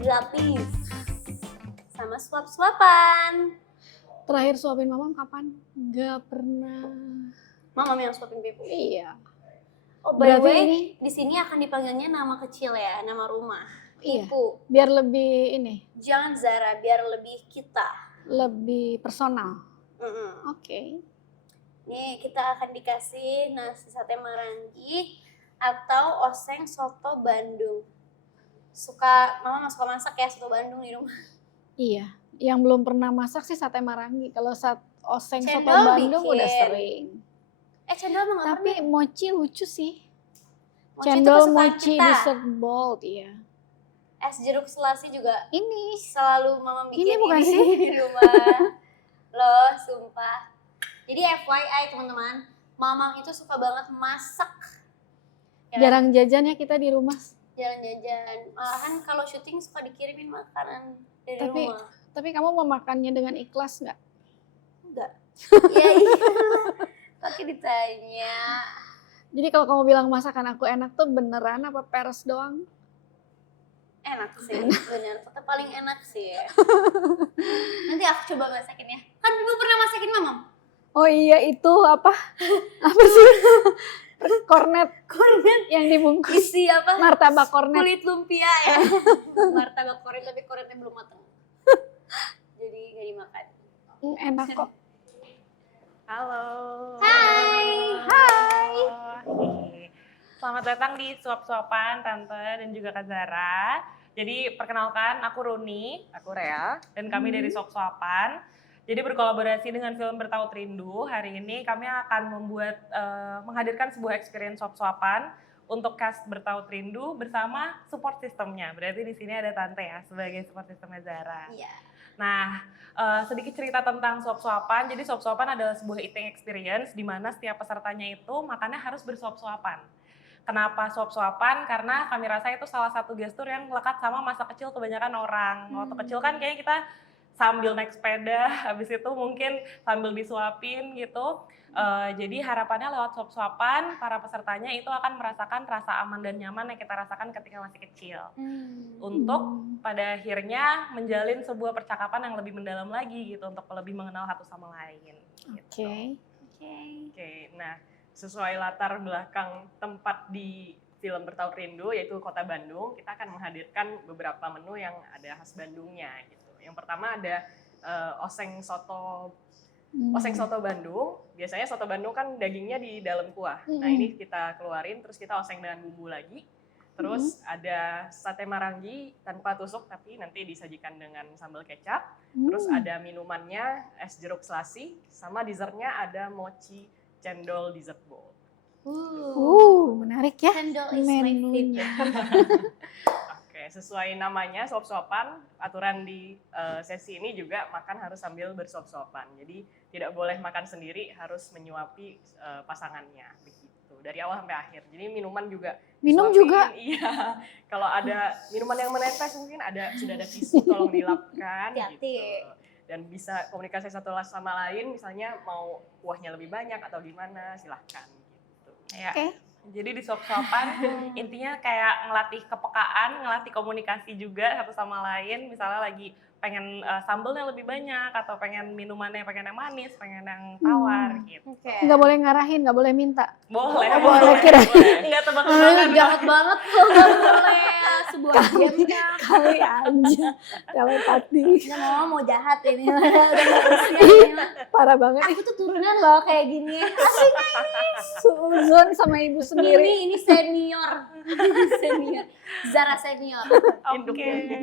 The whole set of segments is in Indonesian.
gratis. Sama suap-suapan. Terakhir suapin mamam kapan? Gak pernah. Mamam yang suapin Bebo. Iya. Oh, by the Berarti way, ini di sini akan dipanggilnya nama kecil ya, nama rumah. Iya. Ibu. biar lebih ini, Jangan Zara, biar lebih kita. lebih personal. Mm-mm. Oke. Nih, kita akan dikasih nasi sate Marangi atau oseng soto Bandung. Mama suka masak ya soto Bandung di rumah. Iya. Yang belum pernah masak sih sate Marangi. Kalau oseng soto Cendol Bandung bikin. udah sering. Cendol mah nggak Tapi pernah. mochi lucu sih. Mochi itu Cendol kesukaan mochi kita. dessert bowl, iya. Es jeruk selasi juga Ini selalu mama bikin Ini bukan ini sih? di rumah. Loh, sumpah. Jadi FYI teman-teman, Mamang itu suka banget masak. Ya kan? jarang jajan ya kita di rumah. Jarang jajan. Malahan kalau syuting suka dikirimin makanan dari Tapi rumah. Tapi kamu mau makannya dengan ikhlas nggak? Enggak. Iya. Pakai ditanya. Jadi kalau kamu bilang masakan aku enak tuh beneran apa peres doang? Enak sih, bener. Tetap paling enak sih ya. Nanti aku coba masakin ya. Kan Ibu pernah masakin Mamam? Oh iya itu apa? Apa sih? Kornet yang dibungkus. Isi apa? Martabak kornet. Kulit lumpia ya. Martabak kornet tapi kornetnya belum matang. Jadi nggak dimakan. Enak kok. Halo. Hai. Hai. Selamat datang di Suap-Suapan Tante dan juga Kak Zara. Jadi perkenalkan aku Runi, Aku Rea. dan kami dari Suap-Suapan. Jadi berkolaborasi dengan film Bertaut Rindu, hari ini kami akan menghadirkan sebuah experience suap-suapan untuk cast Bertaut Rindu bersama support systemnya. Berarti di sini ada Tante ya sebagai support systemnya Zara. Iya. Nah, sedikit cerita tentang suap-suapan. Jadi suap-suapan adalah sebuah eating experience di mana setiap pesertanya itu makannya harus bersuap-suapan. Kenapa suap-suapan? Karena kami rasa itu salah satu gestur yang lekat sama masa kecil kebanyakan orang. Waktu kecil kan kayaknya kita sambil naik sepeda, habis itu mungkin sambil disuapin gitu. Jadi harapannya lewat suap-suapan, para pesertanya itu akan merasakan rasa aman dan nyaman yang kita rasakan ketika masih kecil. Untuk pada akhirnya menjalin sebuah percakapan yang lebih mendalam lagi gitu, untuk lebih mengenal satu sama lain. Gitu. Oke, nah sesuai latar belakang tempat di film Bertaut Rindu yaitu Kota Bandung, kita akan menghadirkan beberapa menu yang ada khas Bandungnya gitu. Yang pertama ada oseng soto Bandung. Biasanya soto Bandung kan dagingnya di dalam kuah. Nah ini kita keluarin, terus kita oseng dengan bumbu lagi. Terus ada sate Marangi tanpa tusuk tapi nanti disajikan dengan sambal kecap. Terus ada minumannya es jeruk selasi, sama dessertnya ada mochi cendol dessert bowl. Menarik ya Cendol is my menunya. Oke, sesuai namanya suap-suapan, aturan di sesi ini juga makan harus sambil bersuap-suapan. Jadi tidak boleh makan sendiri, harus menyuapi pasangannya begitu dari awal sampai akhir. Jadi minuman juga Minum disuapin, juga? Iya. Kalau ada minuman yang menetes mungkin sudah ada tisu, tolong dilapkan Hati-hati. gitu. Dan bisa komunikasi satu sama lain, misalnya mau kuahnya lebih banyak atau gimana, silahkan gitu. Ya. Oke. Jadi di suap-suapan intinya kayak ngelatih kepekaan, ngelatih komunikasi juga satu sama lain. Misalnya lagi pengen sambal yang lebih banyak atau pengen minumannya pengen yang manis, pengen yang tawar gitu. Oke. Nggak boleh ngarahin, nggak boleh minta. Boleh, boleh, kira. Enggak tebak-tebakan. Jahat banget loh, gak boleh. Sebuah game kan. Kali aja. Telepati. Ya mama mau jahat ini. Udah gak usia ini. Parah banget. Aku tuh turunan loh kayak gini. Asik. Suzon sama ibu sendiri. Ini senior. Senior. Zara senior. Oke.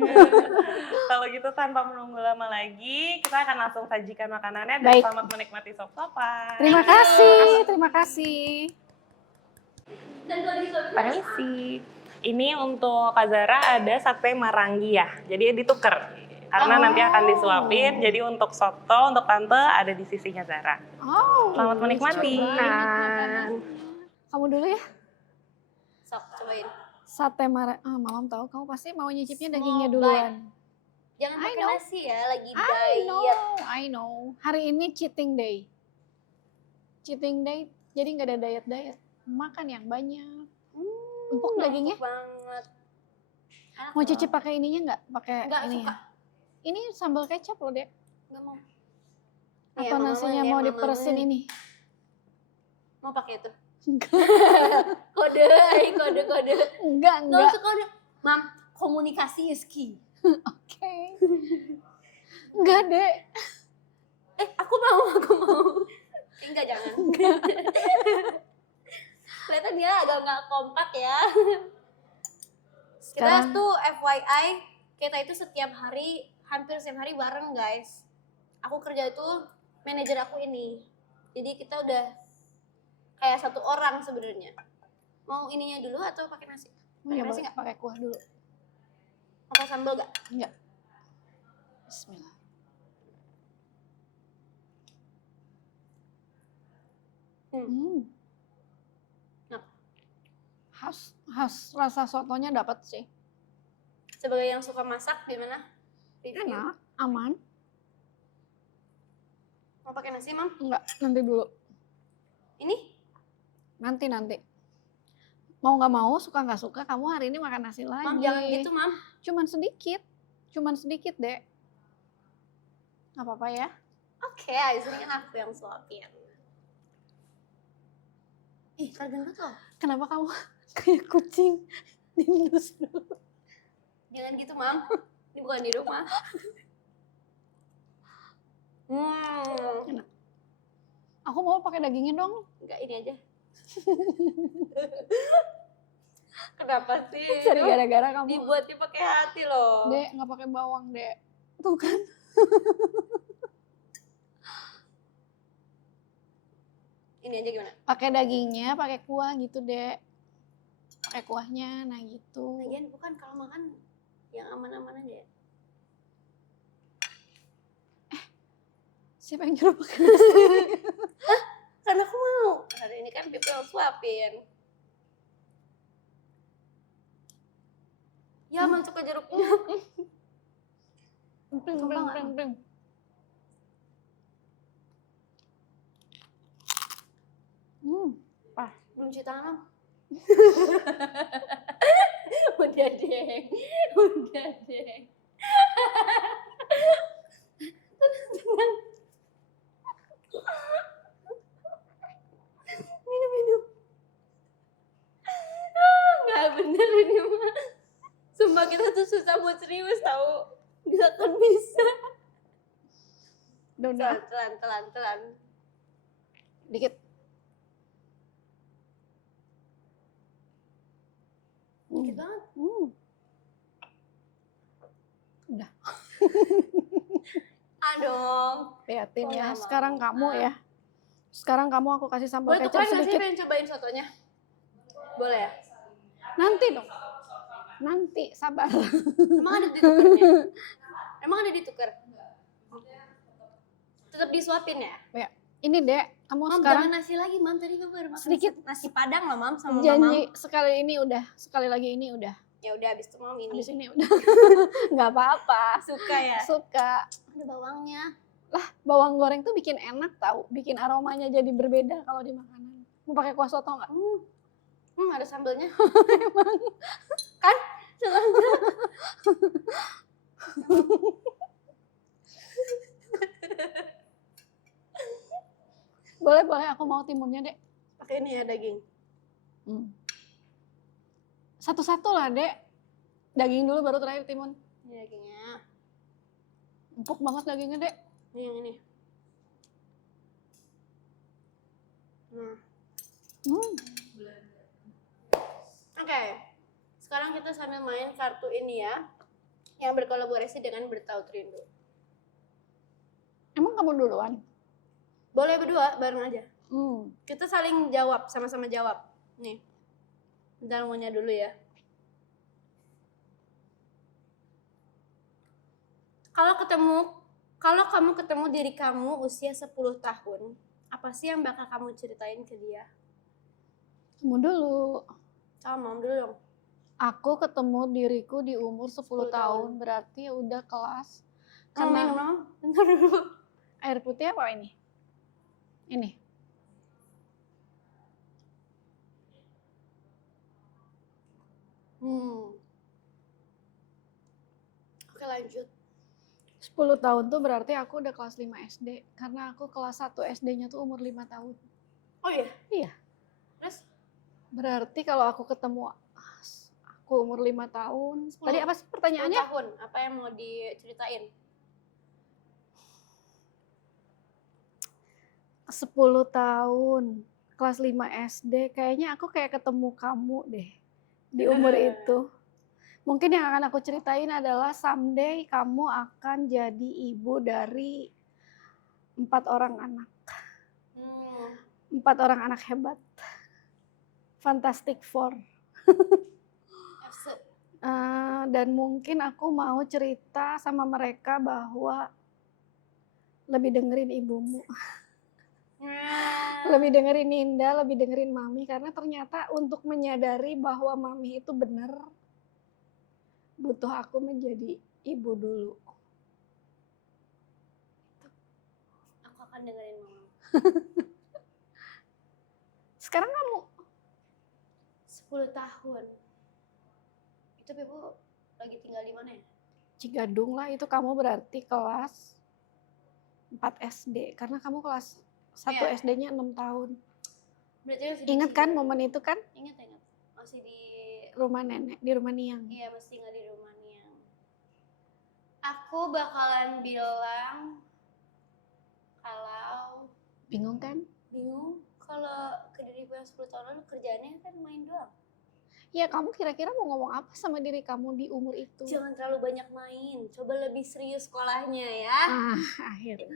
Kalau gitu tanpa menunggu lama lagi, kita akan langsung sajikan makanannya dan Baik. selamat menikmati suap-suapan. Terima kasih, terima kasih. Permisi. Ini untuk Kak Zara ada sate Marangi ya. Jadi ditukar. Karena nanti akan disuapin. Jadi untuk soto, untuk tante ada di sisinya Zara. Oh, Selamat menikmati. Kamu dulu ya. Sok, cobain. Sate Mamam tahu kamu pasti mau nyicipnya dagingnya Small duluan. Jangan I pakai know. nasi ya, lagi I know. Hari ini cheating day. Cheating day, jadi nggak ada diet. Makan yang banyak. Empuk dagingnya. banget. Enak Mau loh. cicip pakai ininya nggak? Pakai Nggak ini suka. ya? Ini sambal kecap loh, Dek. Nggak mau. Atau nasinya mau diperesin ini? Mau pakai itu? Enggak, Kode, kode. enggak. Nggak usah kode. Mam, komunikasi is key. Oke. Enggak, Dek. Aku mau. Enggak, jangan. Kelihatan dia agak nggak kompak ya. Sekarang- Kita tuh FYI, kita itu hampir setiap hari bareng guys. Aku kerja itu manajer aku ini. Jadi kita udah kayak satu orang sebenarnya. Mau ininya dulu atau pakai nasi? Oh, ya, Pakai nasi nggak? pakai kuah dulu. Mau pakai sambal nggak? Enggak. Bismillah. Hmm. Nah. Khas rasa sotonya dapat sih. Sebagai yang suka masak gimana? Review. Enak, aman. Mau pakai nasi, Mam? Enggak, nanti dulu. Ini? Nanti. Mau nggak mau, suka nggak suka, kamu hari ini makan nasi lagi. Mam, jangan gitu, Mam. Cuman sedikit, Dek. Nggak apa-apa ya. Oke, abis ini kan aku yang suapin. Ih, tergendut loh. Kenapa kamu kayak kucing diendus dulu? Jangan gitu, Mam. Ini bukan di rumah. Enak. Aku mau pakai dagingnya dong. Enggak, ini aja. Kenapa sih? Cari gara-gara kamu. Dibuatnya pakai hati loh. Dek, nggak pakai bawang, Dek. Tuh kan. Ini aja gimana? Pakai dagingnya, pakai kuah gitu, Dek. Pakai kuahnya, nah gitu. Lagian bukan kalau makan yang aman-aman aja. Siapa yang nyuruh pakai nasi? Karena aku mau. Hari ini kan Pipi yang suapin. Ya, masuk ke jeruknya. Pring. Belum cuci tangan, Mam. Udah, Deng. Tenang. Minum. Nggak bener ini mah. Sumpah kita tuh susah buat serius tahu. Gak akan bisa. Udah. Telan. Dikit. Dikit banget. Udah. Aduh. Liatin Oh, ya. nggak Sekarang mau. kamu ya. Sekarang kamu aku kasih sambal Boleh kecap tukeran nggak sih sedikit. pengen cobain sotonya? Boleh ya? Nanti dong. Nanti, sabar. Emang ada ditukernya? Emang ada ditukar? Tetap disuapin ya? Ini, Dek, kamu Mam, sekarang jangan nasi lagi, Mam. Tadi kamu baru makan sedikit. nasi padang lah, Mam, sama janji Mamam. sekali ini udah, sekali lagi ini udah. Ya udah, abis itu Mam ini. Habis ini udah. Nggak apa-apa. Suka ya? Suka. Ada bawangnya. Bawang goreng tuh bikin enak tau, bikin aromanya jadi berbeda kalau di makanan. Mau pakai kuah soto nggak? Ada sambelnya. Emang. Kan? Sengaja. Boleh, aku mau timunnya, Dek. Pakai ini ya daging. Satu-satu lah, Dek. Daging dulu baru terakhir timun. Ini dagingnya. Empuk banget dagingnya, Dek. Ini yang ini. Nah. Oke. Sekarang kita sambil main kartu ini ya. Yang berkolaborasi dengan Bertaut Rindu. Emang kamu duluan? Boleh berdua, bareng aja. Hmm. Kita saling jawab, sama-sama jawab. Nih. Bentar ngunyah dulu ya. Kalau kamu ketemu diri kamu usia 10 tahun, apa sih yang bakal kamu ceritain ke dia? Kamu dulu. Sama Mam dulu dong. Aku ketemu diriku di umur 10 10 tahun. tahun, berarti udah kelas. Kamu minum, Mam. Bentar dulu. Air putih apa ini? Ini. lanjut. 10 tahun tuh berarti aku udah kelas 5 SD. Karena aku kelas 1 SD-nya tuh umur 5 tahun. Oh iya? Iya. Terus? Berarti kalau aku ketemu aku umur 5 tahun. Tadi apa sih 10 pertanyaannya? tahun, apa yang mau diceritain? 10 tahun, kelas 5 SD, kayaknya aku kayak ketemu kamu deh di umur itu. Mungkin yang akan aku ceritain adalah someday kamu akan jadi ibu dari 4 orang anak. 4 orang anak hebat. Fantastic Four. Dan mungkin aku mau cerita sama mereka bahwa lebih dengerin ibumu. Lebih dengerin Ninda, lebih dengerin Mami, karena ternyata untuk menyadari bahwa Mami itu benar butuh aku menjadi ibu dulu. Aku akan dengerin mama. Sekarang kamu 10 tahun. Itu Ibu lagi tinggal di mana ya? Cigadung lah, itu kamu berarti kelas 4 SD, karena kamu kelas 1 Iya. SD-nya 6 tahun. Berarti masih di Ingat kan Cigadung. momen itu kan? Ingat. Masih di Rumah nenek, di rumah Niang. Iya, masih tinggal di rumah Niang. Aku bakalan bilang kalau Bingung kan? bingung kalau ke diriku yang 10 tahun lalu kerjaannya kan main doang. Ya kamu kira-kira mau ngomong apa sama diri kamu di umur itu? Jangan terlalu banyak main, coba lebih serius sekolahnya ya. Akhirnya.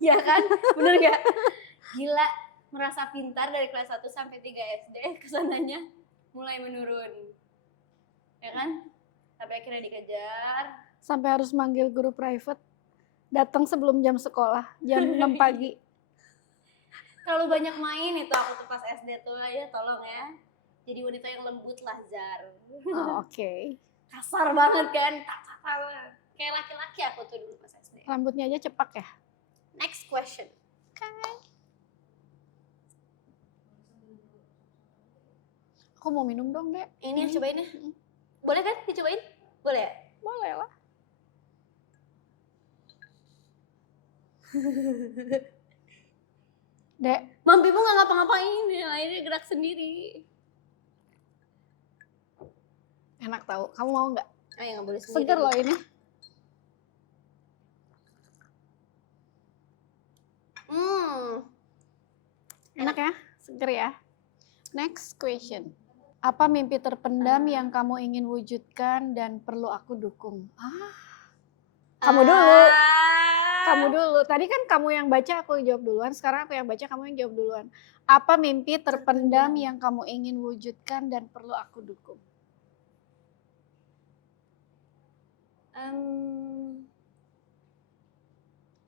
Ya kan? Bener gak? Gila, merasa pintar dari kelas 1 sampai 3 SD, kesananya mulai menurun. Ya kan? Sampai akhirnya dikejar. Sampai harus manggil guru private datang sebelum jam sekolah, jam 6 pagi. Terlalu banyak main itu aku tuh pas SD tuh, ya tolong ya. Jadi wanita yang lembut lah, Zar. Oh, oke. Kasar banget kan? Kayak laki-laki aku tuh dulu pas SD. Rambutnya aja cepak ya. Next question. Aku mau minum dong, Dek. Ini yang cobain ya. Boleh kan dicobain? Boleh ya? Boleh lah. Dek, Mampimu gak ngapa-ngapain, akhirnya gerak sendiri. enak tahu. Kamu mau nggak? Oh ya, gak boleh sendiri. Seger loh ini. Enak ya? Seger ya? Next question. Apa mimpi terpendam yang kamu ingin wujudkan dan perlu aku dukung? Kamu dulu. Kamu dulu. Tadi kan kamu yang baca, aku jawab duluan. Sekarang aku yang baca, kamu yang jawab duluan. Apa mimpi terpendam yang kamu ingin wujudkan dan perlu aku dukung?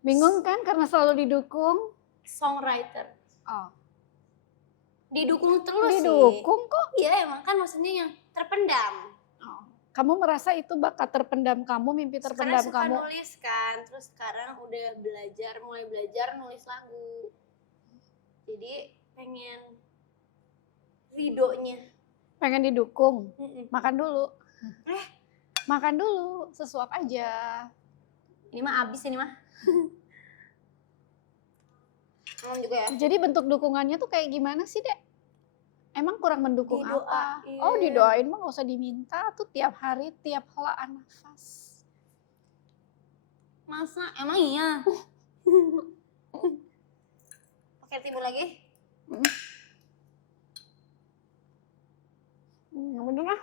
Bingung kan karena selalu didukung? Songwriter. Oh, Didukung terus sih. didukung kok. Iya emang kan maksudnya yang terpendam. Oh. Kamu merasa itu bakat terpendam kamu, mimpi terpendam Sekarang suka kamu? nulis kan, terus sekarang udah mulai belajar nulis lagu. Jadi pengen ridonya. Pengen didukung? Mm-mm. Makan dulu. Makan dulu, sesuap aja. Ini mah abis ini mah. Ngomong juga ya. Jadi bentuk dukungannya tuh kayak gimana sih, Dek? Emang kurang mendukung apa? Didoain. Oh, didoain mah gak usah diminta tuh tiap hari, tiap helaan nafas. Masa? Emang iya? Pakai timun lagi? Yang bener lah.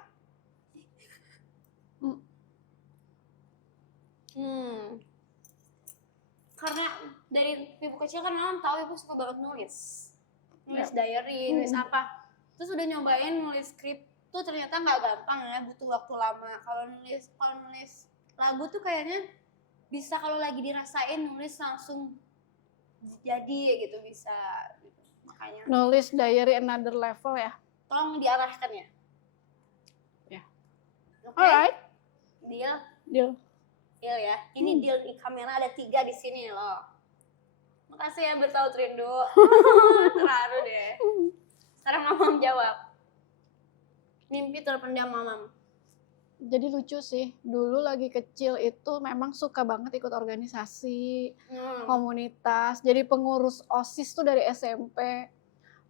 Karena dari ibu kecil kan Mama tahu ibu suka banget nulis diary, nulis apa. Terus udah nyobain nulis skrip tuh ternyata nggak gampang ya, butuh waktu lama. Kalau nulis lagu tuh kayaknya bisa kalau lagi dirasain nulis langsung jadi gitu bisa. Gitu. Makanya Nulis diary another level ya. tolong diarahkan ya. Ya. Oke. Alright. Deal Deal. ya. Ini deal di kamera ada 3 di sini loh. Makasih ya bertaut rindu. Terharu deh. Sekarang Mamam jawab. Mimpi terpendam Mamam. Jadi lucu sih, dulu lagi kecil itu memang suka banget ikut organisasi, komunitas, jadi pengurus OSIS tuh dari SMP,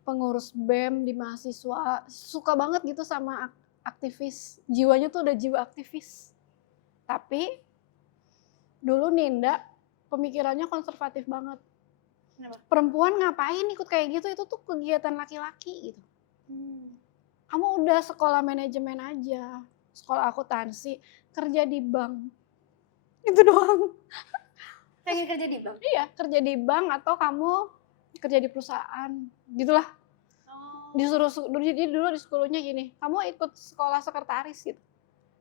pengurus BEM di mahasiswa, suka banget gitu sama aktivis, jiwanya tuh udah jiwa aktivis. Tapi dulu Ninda pemikirannya konservatif banget. Kenapa? Perempuan ngapain ikut kayak gitu, itu tuh kegiatan laki-laki gitu. Kamu udah sekolah manajemen aja, sekolah akuntansi, kerja di bank. Itu doang. Pengen kerja di bank? Iya, kerja di bank atau kamu kerja di perusahaan. Gitulah. Disuruh jadi dulu di sekolahnya gini, kamu ikut sekolah sekretaris gitu.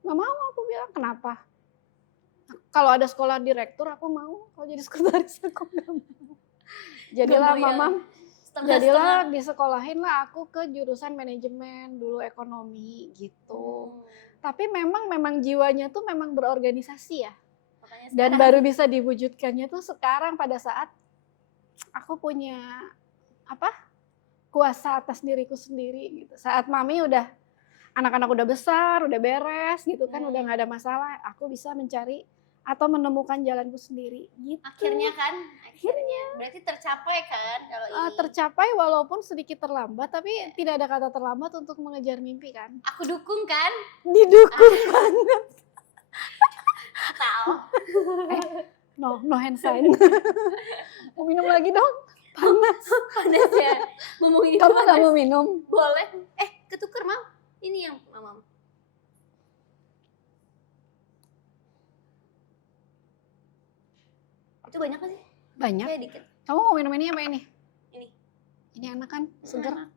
Nggak mau, aku bilang, kenapa? Kalau ada sekolah direktur aku mau, kalau jadi sekretaris aku nggak mau. Jadilah mamam, jadilah disekolahin lah aku ke jurusan manajemen, dulu ekonomi gitu. Tapi memang jiwanya tuh memang berorganisasi ya. Makanya Dan sekarang baru bisa diwujudkannya tuh sekarang pada saat aku punya kuasa atas diriku sendiri gitu. Saat mami udah, anak-anak udah besar, udah beres gitu kan, udah nggak ada masalah, aku bisa mencari atau menemukan jalanku sendiri gitu. akhirnya berarti tercapai kan kalau ini. Tercapai walaupun sedikit terlambat, tapi tidak ada kata terlambat untuk mengejar mimpi kan. Aku dukung kan? Didukung banget. Tahu. No hand sign. Mau minum lagi dong? Panas. Panas ya. Ngomongin Kamu nggak panas. mau minum? Boleh. Ketuker mam. Ini yang mamam. Itu banyak kan sih? Banyak. Kayak dikit. Kamu mau minum ini apa ini? Ini. Ini enak kan? Seger. Enak.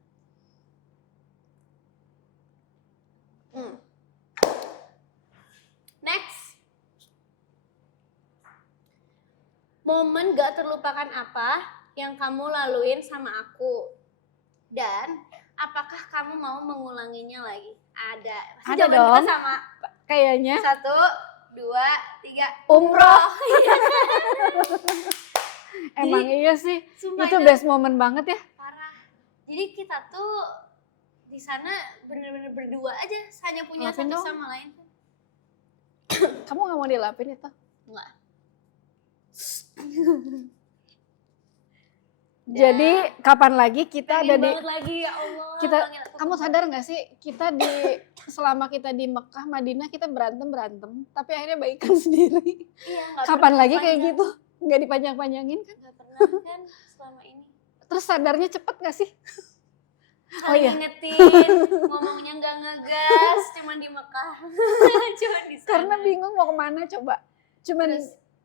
Next. Momen gak terlupakan apa yang kamu laluin sama aku? Dan apakah kamu mau mengulanginya lagi? Ada. Pasti Ada jawaban kita dong. sama. Kayaknya 1, 2, 3. umroh. Emang iya sih. Sumpah Itu best moment banget ya. parah. Jadi kita tuh di sana bener-bener berdua aja, hanya punya Lapin satu dong. sama lain. Kamu nggak mau dilapin itu? Enggak. Jadi kapan lagi kita ada Pengen di banget lagi ya Allah. kita- panggil aku. kamu sadar nggak sih kita selama kita di Mekah, Madinah kita berantem, tapi akhirnya baikan sendiri. Iya, nggak Kapan pernah lagi kayak panjang. gitu? Nggak dipanjang-panjangin kan? Nggak pernah kan selama ini. Terus sadarnya cepet nggak sih? Saling iya. ngingetin, ngomongnya nggak ngegas, cuman di Mekah. Cuman di sana. Karena bingung mau kemana coba.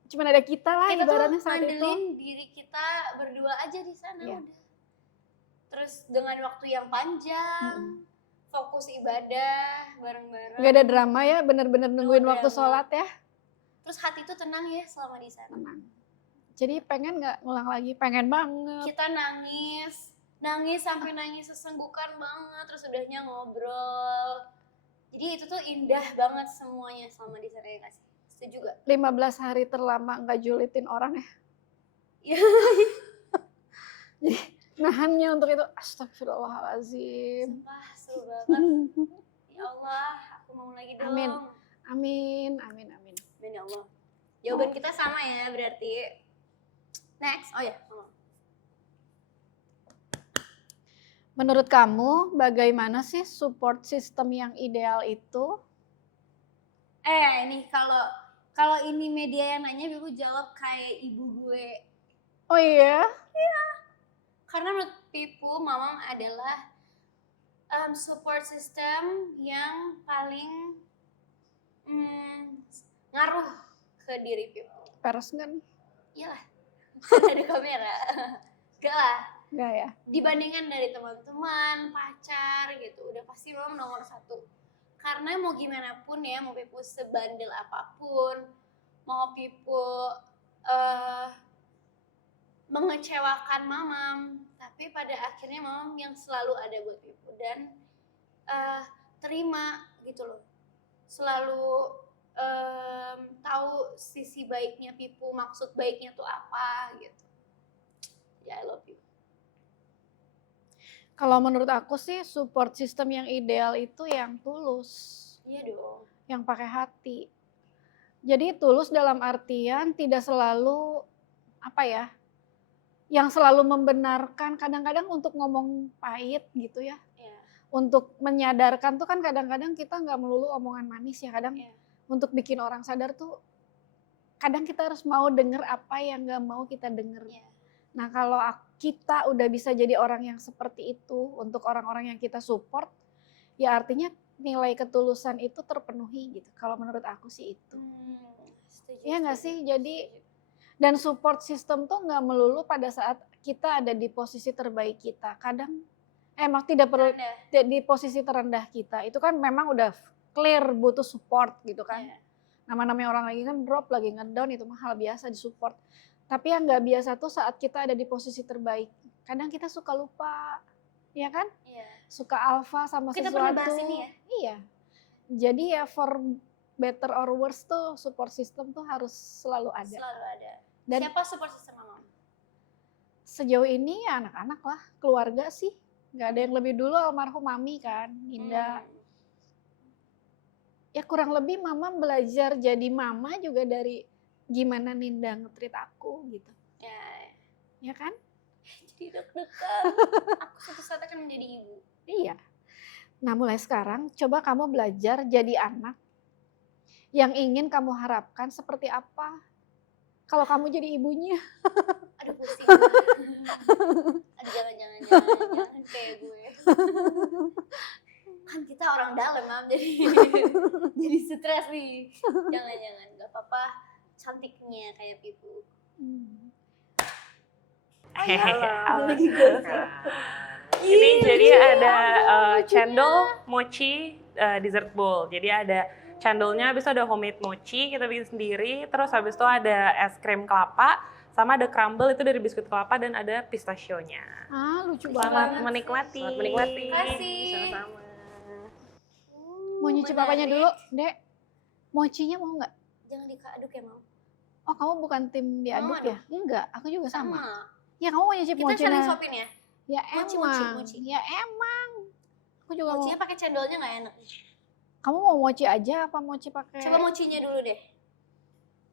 Cuman ada kita lah Kita tuh ibaratnya saat itu. ngandelin diri kita berdua aja di sana Iya. udah. Terus dengan waktu yang panjang, fokus ibadah bareng-bareng. Nggak ada drama ya, bener-bener nungguin No waktu drama. sholat ya. Terus hati tuh tenang ya selama di sana. Tenang. Jadi pengen nggak ngulang lagi? Pengen banget. Kita nangis sampai nangis sesenggukan banget. Terus udahnya ngobrol. Jadi itu tuh indah banget semuanya selama di sana ya kasih. Setuju gak? 15 hari terlama nggak julitin orang ya. Iya. Jadi nahannya untuk itu, astagfirullahaladzim. Sumpah seru banget. Ya Allah, aku mau lagi dong. Amin. Amin. Amin ya Allah. Jawaban kita sama ya berarti. Next. Oh ya. Menurut kamu bagaimana sih support system yang ideal itu? Ini kalau ini media yang nanya, Ibu jawab kayak ibu gue. Oh iya? Karena menurut Pipu, Mamam adalah support system yang paling ngaruh ke diri Pipu. Peres nggak nih? Iyalah, kan ada kamera. Gak lah, Nggak ya? dibandingkan dari teman-teman, pacar gitu, udah pasti Mamam nomor 1. Karena mau gimana pun ya, mau Pipu sebandel apapun, mau Pipu mengecewakan Mamam, tapi pada akhirnya Mamam yang selalu ada buat Pipu dan terima gitu loh, selalu tahu sisi baiknya Pipu, maksud baiknya tuh apa gitu. Ya, I love you. Kalau menurut aku sih support system yang ideal itu yang tulus. Iya dong. yang pakai hati. Jadi tulus dalam artian tidak selalu apa ya, yang selalu membenarkan, kadang-kadang untuk ngomong pahit gitu ya. Iya. Untuk menyadarkan tuh kan kadang-kadang kita nggak melulu omongan manis ya, kadang Iya. untuk bikin orang sadar tuh kadang kita harus mau denger apa yang nggak mau kita denger. Iya. Nah kalau kita udah bisa jadi orang yang seperti itu untuk orang-orang yang kita support, ya artinya nilai ketulusan itu terpenuhi gitu. Kalau menurut aku sih itu. Setuju. Iya nggak setuju. sih? Jadi dan support system tuh nggak melulu pada saat kita ada di posisi terbaik kita. Kadang emang tidak perlu Rendah. di posisi terendah kita. Itu kan memang udah clear butuh support gitu kan. Iya. Nama-namanya orang lagi kan drop, lagi ngedown, itu mah hal biasa disupport. Tapi yang nggak biasa tuh saat kita ada di posisi terbaik. Kadang kita suka lupa, ya kan? Iya. Suka alpha sama Kita sesuatu. pernah bahas ini ya. Iya. Jadi ya for better or worse tuh support system tuh harus selalu ada. Selalu ada. Dan Siapa support system Mama? sejauh ini ya anak-anak lah, keluarga sih. Gak ada yang lebih dulu almarhum mami kan, Ninda. Ya kurang lebih mama belajar jadi mama juga dari gimana Ninda nge-treat aku gitu. Ya. Ya kan? Jadi deg-degan. Aku suatu saat akan menjadi ibu. Iya. Nah mulai sekarang coba kamu belajar jadi anak yang ingin kamu harapkan seperti apa. Kalau kamu jadi ibunya. Aduh pusing. Aduh jangan kayak gue. Kan kita orang dalam Mam, jadi stres nih. Jangan, nggak apa-apa. Cantiknya kayak Pipu. Ini jadi ada cendol, mochi, dessert bowl. Jadi ada cendolnya, habis itu ada homemade mochi, kita bikin sendiri. Terus habis itu ada es krim kelapa, sama ada crumble itu dari biskuit kelapa dan ada pistachio-nya. Ah lucu Selamat banget. menikmati. Selamat menikmati. Terima kasih. Sama-sama. Mau nyuci papanya dulu, Dek? Mochinya mau nggak? Jangan diaduk ya Mam. Oh kamu bukan tim diaduk Mau ya? Enggak, aku juga sama. Sama. Ya kamu mau nyuci Kita mochinya? saling sopin ya. Ya Mochi, emang, mochi. ya emang. Aku juga Mochinya pakai cendolnya nggak enak. Kamu mau mochi aja apa mochi pakai? Coba mochinya dulu deh.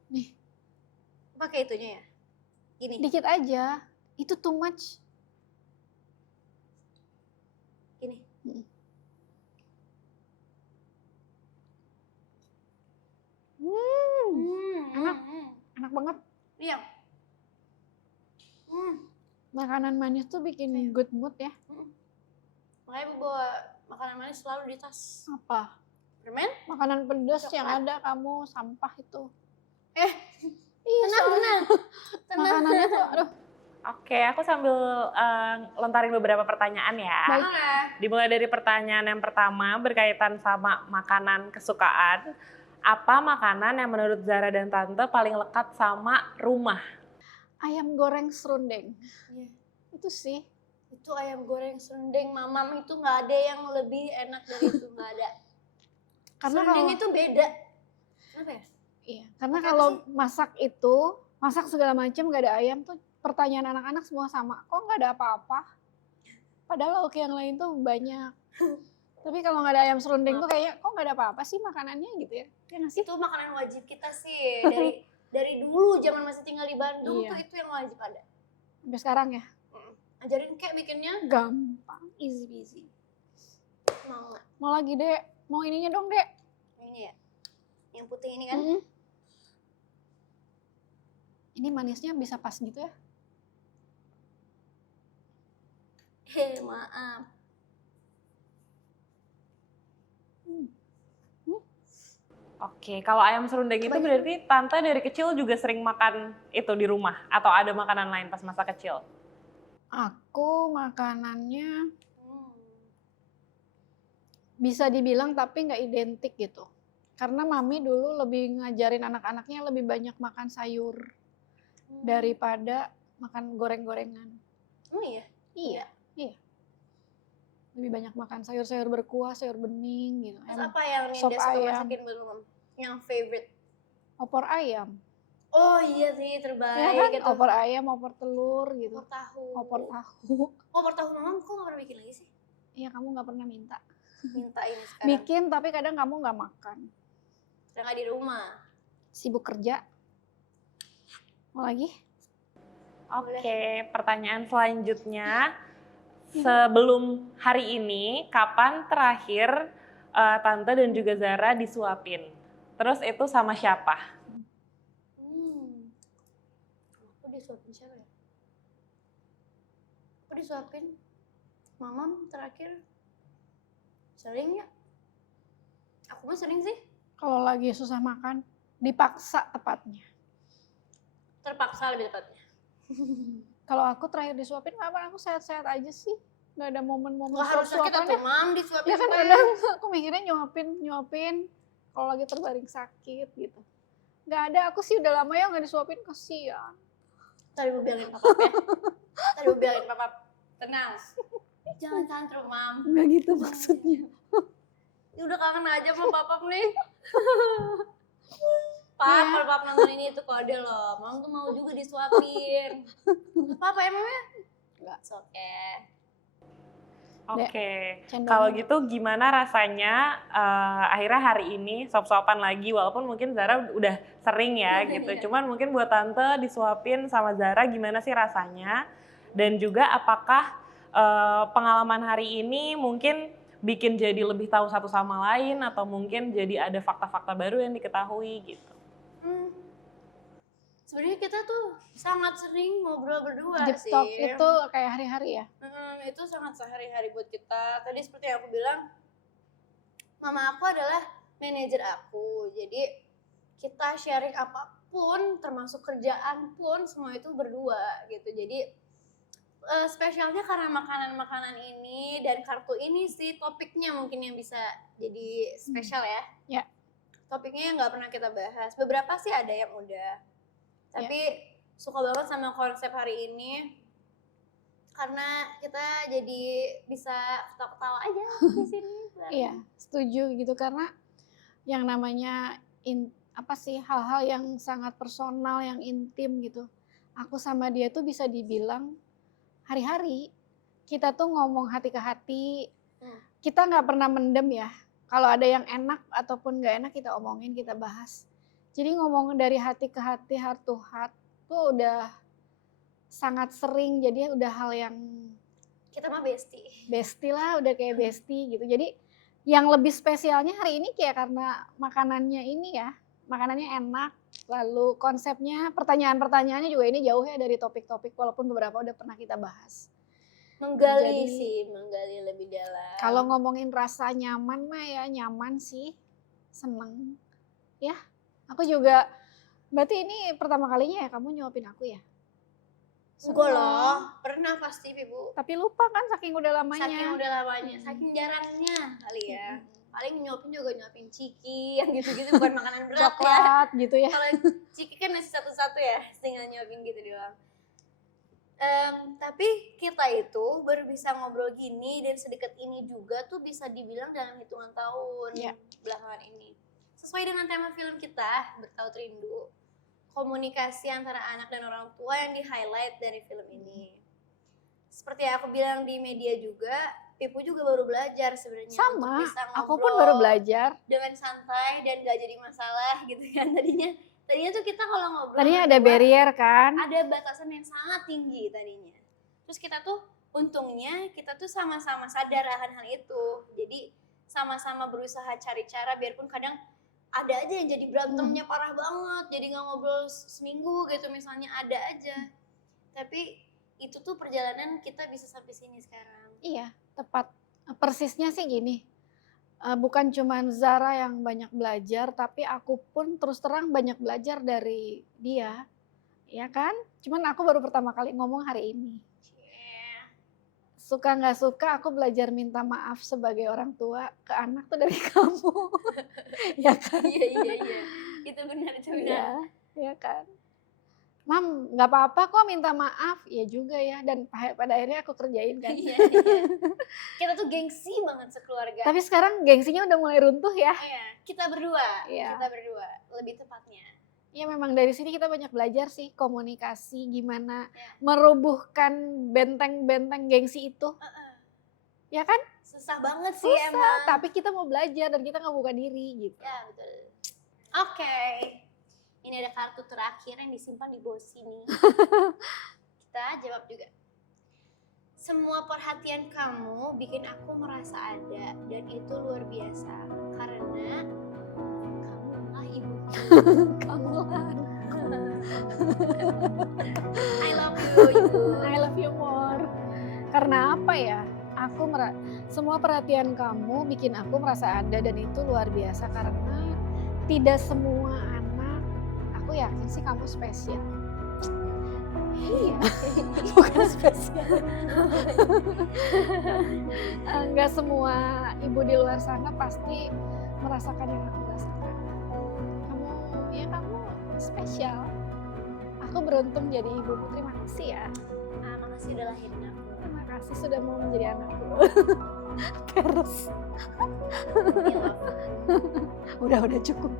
Nih. Pakai itunya ya. Gini. Dikit aja, itu too much. Gini. Enak. Enak banget. Iya. Makanan manis tuh bikin good mood ya. Makanya bawa makanan manis selalu di tas. Apa? Permen? Makanan pedas yang Coklat. ada kamu sampah itu. Iya, tenang. Makanannya tuh, aduh. Oke, aku sambil lontarin beberapa pertanyaan ya. Baik. Dimulai dari pertanyaan yang pertama berkaitan sama makanan kesukaan. Apa makanan yang menurut Zara dan Tante paling lekat sama rumah? Ayam goreng serundeng. Iya. Itu sih. Itu ayam goreng serundeng mamam itu nggak ada yang lebih enak dari itu, nggak ada. Karena Serundeng kalau itu beda. Kenapa ya? iya, karena Pakai apa kalau sih? masak segala macam gak ada ayam tuh pertanyaan anak-anak semua sama. Kok nggak ada apa-apa? Padahal lauk yang lain tuh banyak. Tapi kalau nggak ada ayam serundeng tuh kayak kok nggak ada apa-apa sih makanannya gitu ya? Ya nggak sih? Itu makanan wajib kita sih dari dulu zaman masih tinggal di Bandung Iya. tuh itu yang wajib ada. Sampai sekarang ya? Ajarin kayak bikinnya Gampang, easy peasy. mau nggak? Mau lagi Dek? Mau ininya dong Dek? Ini ya, yang putih ini kan? Mm. Ini manisnya bisa pas gitu ya? Maaf. Oke, kalau ayam serundeng itu berarti Tante dari kecil juga sering makan itu di rumah? Atau ada makanan lain pas masa kecil? Aku makanannya bisa dibilang tapi nggak identik gitu. Karena mami dulu lebih ngajarin anak-anaknya lebih banyak makan sayur daripada makan goreng-gorengan. Oh iya. Iya. Lebih banyak makan sayur-sayur berkuah, sayur bening gitu. Terus apa yang sop Ninda suka ayam. masakin buat Mam? Yang favorite? Opor ayam. Oh iya sih, Ya terbaik kan? gitu. Opor ayam, opor telur gitu. Opor tahu. Opor tahu. Opor tahu Mamam kok nggak pernah bikin lagi sih? Iya kamu nggak pernah minta. minta ini sekarang. Bikin tapi kadang kamu nggak makan. Udah nggak di rumah. Sibuk kerja. Mau lagi? Oke, pertanyaan selanjutnya. Sebelum hari ini, kapan terakhir Tante dan juga Zara disuapin? Terus itu sama siapa? Aku disuapin siapa ya? Aku disuapin mamam terakhir. Sering ya? Aku mah sering sih. Kalau lagi susah makan, dipaksa tepatnya. Terpaksa lebih tepatnya. Kalau aku terakhir disuapin kapan, aku sehat-sehat aja sih. Gak ada momen-momen Gak harus sakit suap-suapan atau mam disuapin. ya kan gue. kadang aku mikirnya nyuapin kalau lagi terbaring sakit gitu. Gak ada, aku sih udah lama ya gak disuapin, kasihan. Tadi mau bilangin papap ya. Tadi mau bilangin papap. Tenang. Jangan tantrum, mam. Gak gitu maksudnya. Ini udah kangen aja sama papap nih. Pak, Iya. kalau pap nonton ini itu kode loh. Mam tuh mau juga disuapin. Apa emangnya? Enggak. Oke. Oke, Cendol. kalau gitu gimana rasanya akhirnya hari ini suap-suapan lagi, walaupun mungkin Zara udah sering ya gitu, Iya. cuman mungkin buat Tante disuapin sama Zara gimana sih rasanya? Dan juga apakah pengalaman hari ini mungkin bikin jadi lebih tahu satu sama lain atau mungkin jadi ada fakta-fakta baru yang diketahui gitu? Sebenarnya kita tuh sangat sering ngobrol berdua Deep sih. talk itu kayak hari-hari ya. Itu sangat sehari-hari buat kita. Tadi seperti yang aku bilang, mama aku adalah manajer aku. Jadi kita sharing apapun, termasuk kerjaan pun, semua itu berdua gitu. Jadi spesialnya karena makanan-makanan ini dan kartu ini sih topiknya mungkin yang bisa jadi spesial ya. Ya. Topiknya yang nggak pernah kita bahas. Beberapa sih ada yang udah. Tapi suka banget sama konsep hari ini karena kita jadi bisa ketawa-ketawa aja di sini. Iya, setuju gitu karena yang namanya hal-hal yang sangat personal, yang intim gitu. Aku sama dia tuh bisa dibilang hari-hari kita tuh ngomong hati ke hati. Kita nggak pernah mendem ya. Kalau ada yang enak ataupun nggak enak kita omongin, kita bahas. Jadi ngomong dari hati ke hati, heart to heart tuh udah sangat sering. Jadi udah hal yang Kita mah bestie. bestie lah, udah kayak bestie gitu. Jadi yang lebih spesialnya hari ini kayak karena makanannya ini ya, makanannya enak. Lalu konsepnya, pertanyaan-pertanyaannya juga ini jauh ya dari topik-topik walaupun beberapa udah pernah kita bahas. Menggali Jadi, sih, menggali lebih dalam. Kalau ngomongin rasa nyaman mah ya nyaman sih, seneng. Ya, aku juga, berarti ini pertama kalinya ya kamu nyuapin aku ya? Enggak Seneng. loh, pernah pasti Ibu. Tapi lupa kan saking udah lamanya. Saking udah lamanya, saking jarangnya kali ya. Paling nyuapin juga nyuapin ciki, yang gitu-gitu bukan makanan berat ya. Coklat gitu ya. Kalau ciki kan nasi satu-satu ya, tinggal nyuapin gitu doang. Tapi kita itu baru bisa ngobrol gini dan sedekat ini juga tuh bisa dibilang dalam hitungan tahun belakangan ini. Sesuai dengan tema film kita, Bertaut Rindu, komunikasi antara anak dan orang tua yang di-highlight dari film ini. Seperti yang aku bilang di media juga, Pipu juga baru belajar sebenarnya Sama, untuk bisa aku ngobrol pun baru belajar. dengan santai dan gak jadi masalah gitu kan. Tadinya tuh kita kalau ngobrol Tadinya ada berdua, barrier kan. ada batasan yang sangat tinggi tadinya. Terus kita tuh untungnya kita tuh sama-sama sadar akan hal itu. Jadi sama-sama berusaha cari cara biarpun kadang ada aja yang jadi berantemnya parah banget. Jadi gak ngobrol seminggu gitu misalnya, ada aja. Tapi itu tuh perjalanan kita bisa sampai sini sekarang. Iya, tepat. Persisnya sih gini. Bukan cuma Zara yang banyak belajar, tapi aku pun terus terang banyak belajar dari dia. Ya kan? Cuman aku baru pertama kali ngomong hari ini. Suka nggak suka aku belajar minta maaf sebagai orang tua ke anak tuh dari kamu. Ya kan? Iya. Itu benar. Iya, ya kan? Mam, nggak apa-apa kok minta maaf. Ya juga ya, dan pada akhirnya aku kerjain kan. Iya. Kita tuh gengsi banget sekeluarga. Tapi sekarang gengsinya udah mulai runtuh ya. Iya, kita berdua. Iya. Kita berdua, lebih tepatnya. Ya memang dari sini kita banyak belajar sih komunikasi, gimana merubuhkan benteng-benteng gengsi itu. Ya kan? susah banget sih Susah, emang. tapi kita mau belajar dan kita nggak buka diri gitu. Ya betul. Oke, ini ada kartu terakhir yang disimpan di bawah sini. Kita jawab juga. Semua perhatian kamu bikin aku merasa ada dan itu luar biasa karena kamulah ibuku. Kamulah. I love you, ibu. I love you more. Karena apa ya? Semua perhatian kamu bikin aku merasa ada dan itu luar biasa karena tidak semua anak, aku yakin sih kamu spesial. Iya, bukan spesial. Enggak semua ibu di luar sana pasti merasakan yang aku rasakan. Kamu spesial. Aku beruntung jadi ibumu. Terima kasih ya. Makasih udah lahirin aku. Terima kasih sudah mau menjadi anakku. Terus. Udah cukup.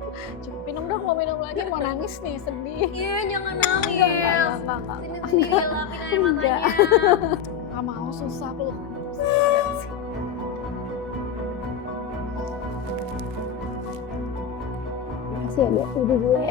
Minum dong, mau minum lagi, mau nangis nih, sedih. Iya, jangan nangis. Enggak. Sini lapin air matanya. Gak mau, susah peluk. Makasih ya, Dek. Udah gue.